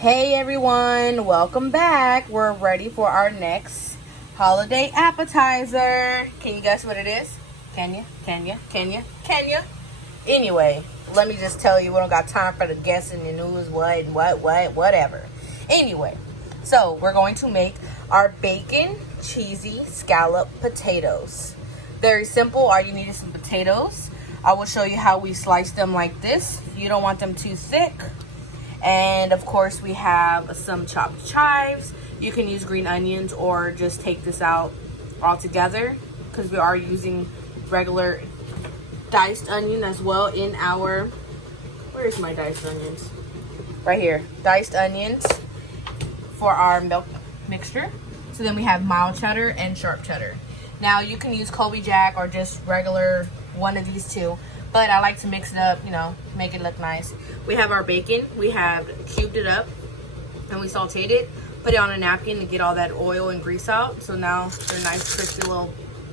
Hey everyone, welcome back. We're ready for our next holiday appetizer. Can you guess what it is? Can you? Anyway, let me just tell you, we don't got time for the guessing and who's what and whatever. Anyway, so we're going to make our bacon cheesy scalloped potatoes. Very simple. All you need is some potatoes. I will show you how we slice them like this. You don't want them too thick. And of course we have some chopped chives. You can use green onions or just take this out altogether because we are using regular diced onion as well in our, where's my diced onions? Right here, diced onions for our milk mixture. So then we have mild cheddar and sharp cheddar. Now you can use Colby Jack or just regular one of these two. But I like to mix it up, you know, make it look nice. We have our bacon. We have cubed it up and we sauteed it. Put it on a napkin to get all that oil and grease out. So now they're nice, crispy little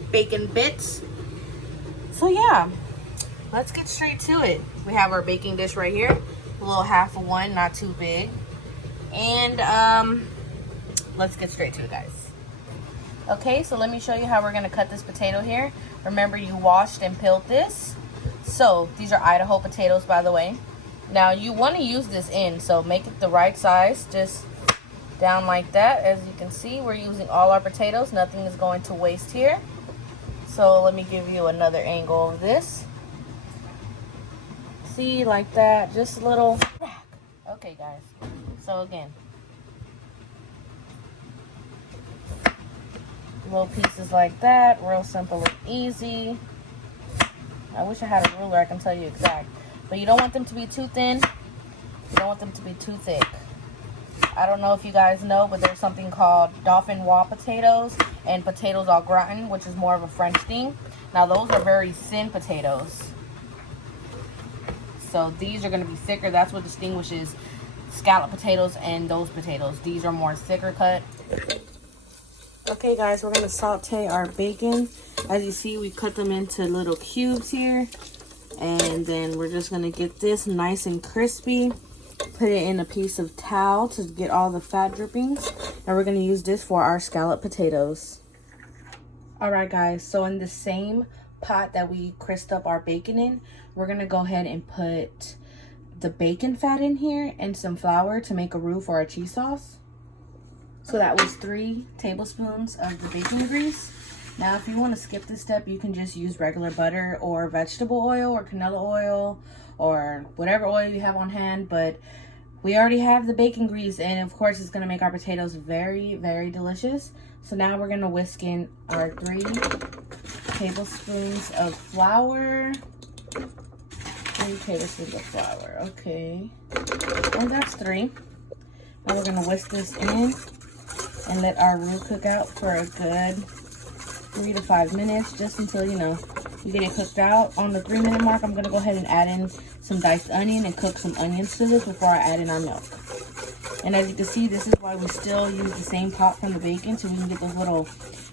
bacon bits. So yeah, let's get straight to it. We have our baking dish right here. A little half of one, not too big. And let's get straight to it, guys. Okay, so let me show you how we're gonna cut this potato here. Remember, you washed and peeled this. So these are Idaho potatoes, by the way. Now you want to use this in, so make it the right size, just down like that. As you can see, we're using all our potatoes. Nothing is going to waste here. So let me give you another angle of this. See, like that, just a little. Okay, guys. So again, little pieces like that, real simple and easy. I wish I had a ruler, I can tell you exact. But you don't want them to be too thin. You don't want them to be too thick. I don't know if you guys know, but there's something called dauphinoise potatoes and potatoes au gratin, which is more of a French thing. Now those are very thin potatoes. So these are going to be thicker. That's what distinguishes scalloped potatoes and those potatoes. These are more thicker cut. Okay guys, we're going to saute our bacon. As you see, we cut them into little cubes here. And then we're just going to get this nice and crispy. Put it in a piece of towel to get all the fat drippings. And we're going to use this for our scalloped potatoes. Alright guys, so in the same pot that we crisped up our bacon in, we're going to go ahead and put the bacon fat in here and some flour to make a roux for our cheese sauce. So that was 3 tablespoons of the bacon grease. Now, if you want to skip this step, you can just use regular butter or vegetable oil or canola oil or whatever oil you have on hand. But we already have the bacon grease, and of course, it's going to make our potatoes very, very delicious. So now we're going to whisk in our 3 tablespoons of flour. 3 tablespoons of flour, okay. And that's 3. Now we're going to whisk this in and let our roux cook out for a good 3 to 5 minutes, just until, you know, you get it cooked out. On the 3-minute mark, I'm going to go ahead and add in some diced onion and cook some onions to this before I add in our milk. And as you can see, this is why we still use the same pot from the bacon, so we can get those little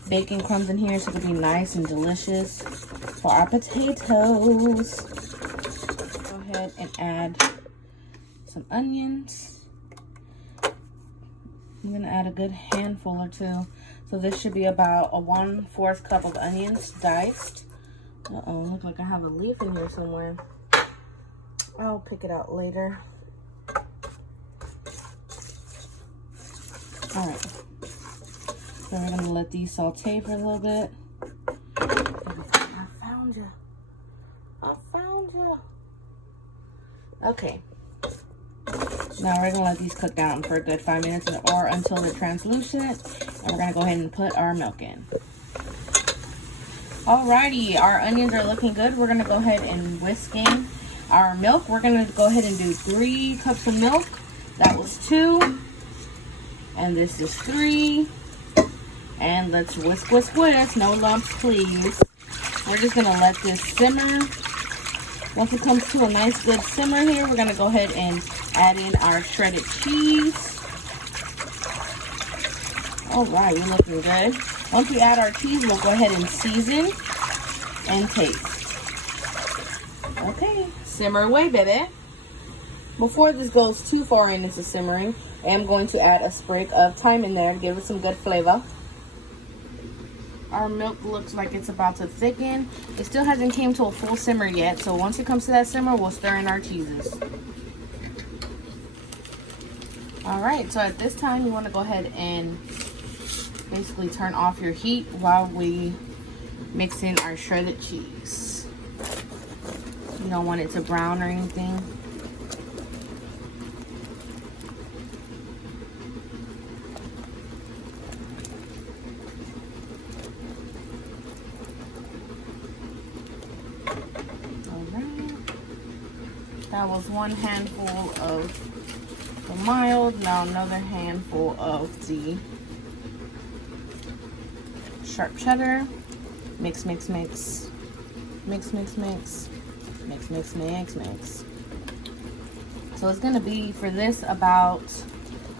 bacon crumbs in here so it can be nice and delicious for our potatoes. Go ahead and add some onions. I'm going to add a good handful or 2. So this should be about a 1/4 cup of onions diced. Uh-oh, look like I have a leaf in here somewhere. I'll pick it out later. Alright. So we're going to let these saute for a little bit. I found you. I found you. Okay. Now we're going to let these cook down for a good 5 minutes or until they're translucent. And we're going to go ahead and put our milk in. Alrighty, our onions are looking good. We're going to go ahead and whisk in our milk. We're going to go ahead and do 3 cups of milk. That was 2. And this is 3. And let's whisk, no lumps, please. We're just going to let this simmer. Once it comes to a nice good simmer here, we're going to go ahead and add in our shredded cheese. All right, we're looking good. Once we add our cheese, we'll go ahead and season and taste. Okay, simmer away, baby. Before this goes too far into simmering, I am going to add a sprig of thyme in there to give it some good flavor. Our milk looks like it's about to thicken. It still hasn't came to a full simmer yet, so once it comes to that simmer, we'll stir in our cheeses. Alright, so at this time, you want to go ahead and basically turn off your heat while we mix in our shredded cheese. You don't want it to brown or anything. That was one handful of the mild. Now another handful of the sharp cheddar. Mix, mix, mix. Mix, mix, mix. Mix, mix, mix, mix. So it's gonna be for this about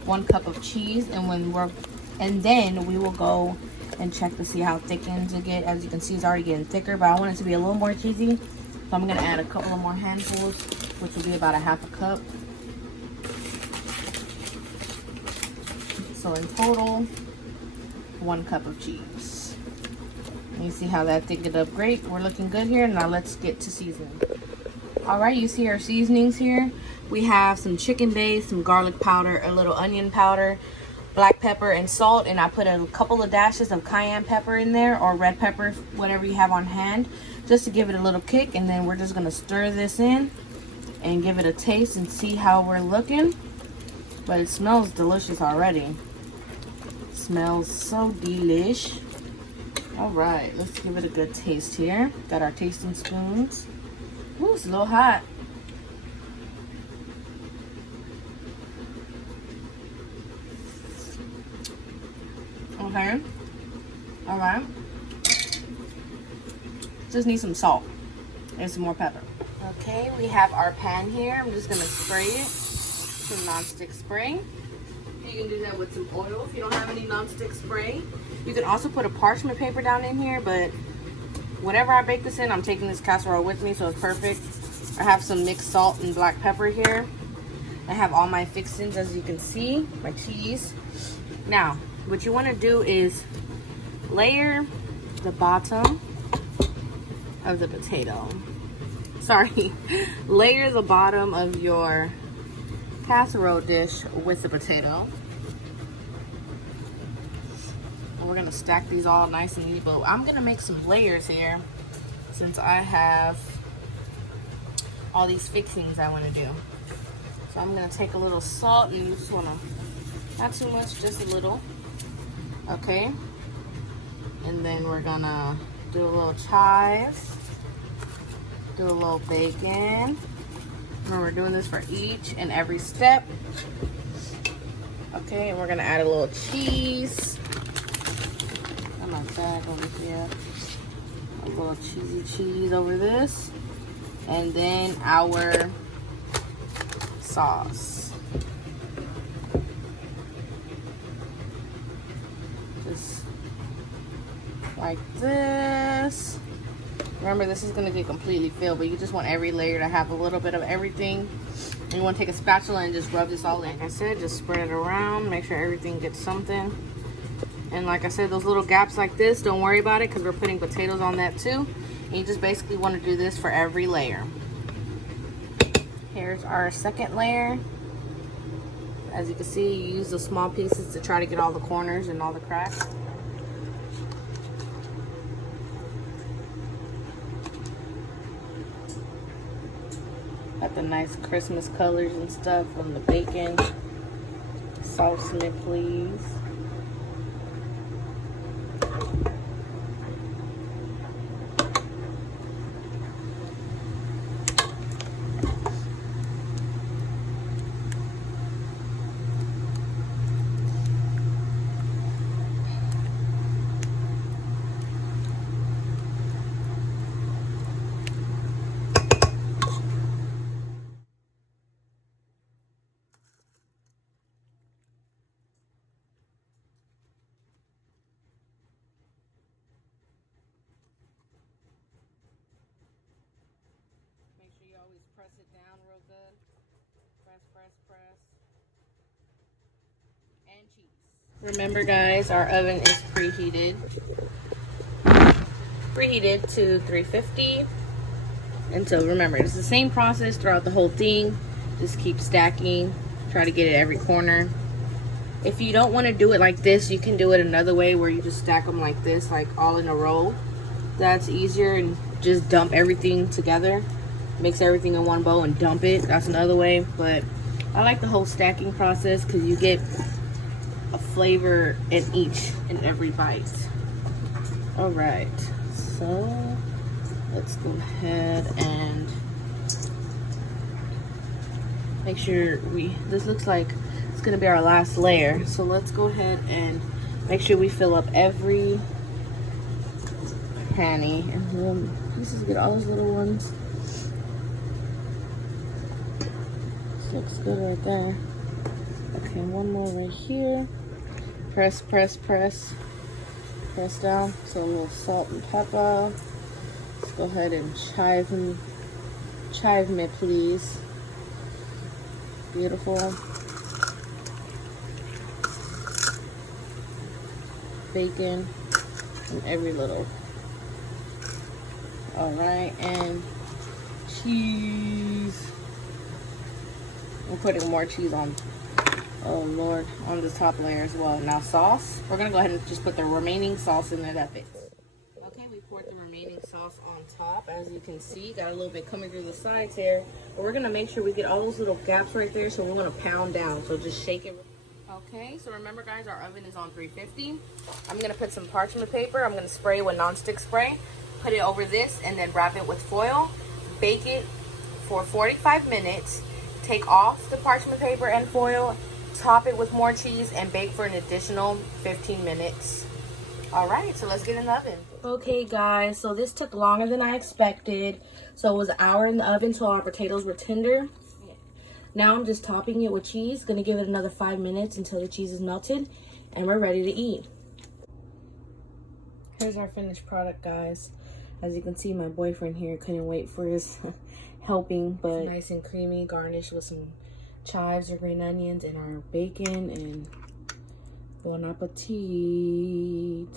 1 cup of cheese, and then we will go and check to see how thickened it get. As you can see, it's already getting thicker, but I want it to be a little more cheesy. So I'm gonna add a couple of more handfuls, which will be about a 1/2 cup. So in total, 1 cup of cheese. And you see how that thickened up great. We're looking good here. Now let's get to seasoning. All right, you see our seasonings here. We have some chicken base, some garlic powder, a little onion powder, black pepper, and salt. And I put a couple of dashes of cayenne pepper in there, or red pepper, whatever you have on hand, just to give it a little kick. And then we're just gonna stir this in and give it a taste and see how we're looking. But it smells delicious already. Smells so delish. All right, let's give it a good taste here. Got our tasting spoons. Ooh, it's a little hot. Okay. All right. Just need some salt and some more pepper. Okay, we have our pan here. I'm just gonna spray it. Some nonstick spray. You can do that with some oil if you don't have any nonstick spray. You can also put a parchment paper down in here, but whatever I bake this in, I'm taking this casserole with me, so it's perfect. I have some mixed salt and black pepper here. I have all my fixings, as you can see, my cheese. Now, what you want to do is layer the bottom of the potato. Sorry, layer the bottom of your casserole dish with the potato. And we're gonna stack these all nice and neat, but I'm gonna make some layers here since I have all these fixings I want to do. So I'm gonna take a little salt, and you just wanna, not too much, just a little. Okay, and then we're gonna do a little chives, do a little bacon. And we're doing this for each and every step. Okay, and we're gonna add a little cheese. Got my bag over here. A little cheesy cheese over this. And then our sauce. Just like this. Remember, this is going to get completely filled, but you just want every layer to have a little bit of everything. And you want to take a spatula and just rub this all in. Like I said, just spread it around. Make sure everything gets something. And like I said, those little gaps like this, don't worry about it, because we're putting potatoes on that too. And you just basically want to do this for every layer. Here's our second layer. As you can see, you use the small pieces to try to get all the corners and all the cracks. Got the nice Christmas colors and stuff from the bacon. Sauce me, please. Remember guys, our oven is preheated to 350. And so remember, it's the same process throughout the whole thing. Just keep stacking, try to get it every corner. If you don't want to do it like this, you can do it another way where you just stack them like this, like all in a row. That's easier, and just dump everything together. Mix everything in one bowl and dump it. That's another way, but I like the whole stacking process because you get a flavor in each and every bite. All right, so let's go ahead and make sure this looks like it's gonna be our last layer. So let's go ahead and make sure we fill up every panty, and little pieces, get all those little ones. This looks good right there. Okay, one more right here. Press, press, press. Press down. So a little salt and pepper. Let's go ahead and chive me, please. Beautiful. Bacon and every little. All right, and cheese. I'm putting more cheese on, oh Lord, on this top layer as well. Now sauce, we're gonna go ahead and just put the remaining sauce in there that fits. Okay, we poured the remaining sauce on top. As you can see, got a little bit coming through the sides here, but we're gonna make sure we get all those little gaps right there, so we're gonna pound down, so just shake it. Okay, so remember guys, our oven is on 350. I'm gonna put some parchment paper. I'm gonna spray with nonstick spray, put it over this, and then wrap it with foil. Bake it for 45 minutes. Take off the parchment paper and foil, top it with more cheese, and bake for an additional 15 minutes. All right, so let's get in the oven. Okay guys, so this took longer than I expected. So it was an hour in the oven till our potatoes were tender. Now I'm just topping it with cheese. Gonna give it another 5 minutes until the cheese is melted, and we're ready to eat. Here's our finished product, guys. As you can see, my boyfriend here couldn't wait for his helping, but it's nice and creamy, garnished with some chives or green onions and our bacon, and bon appetit.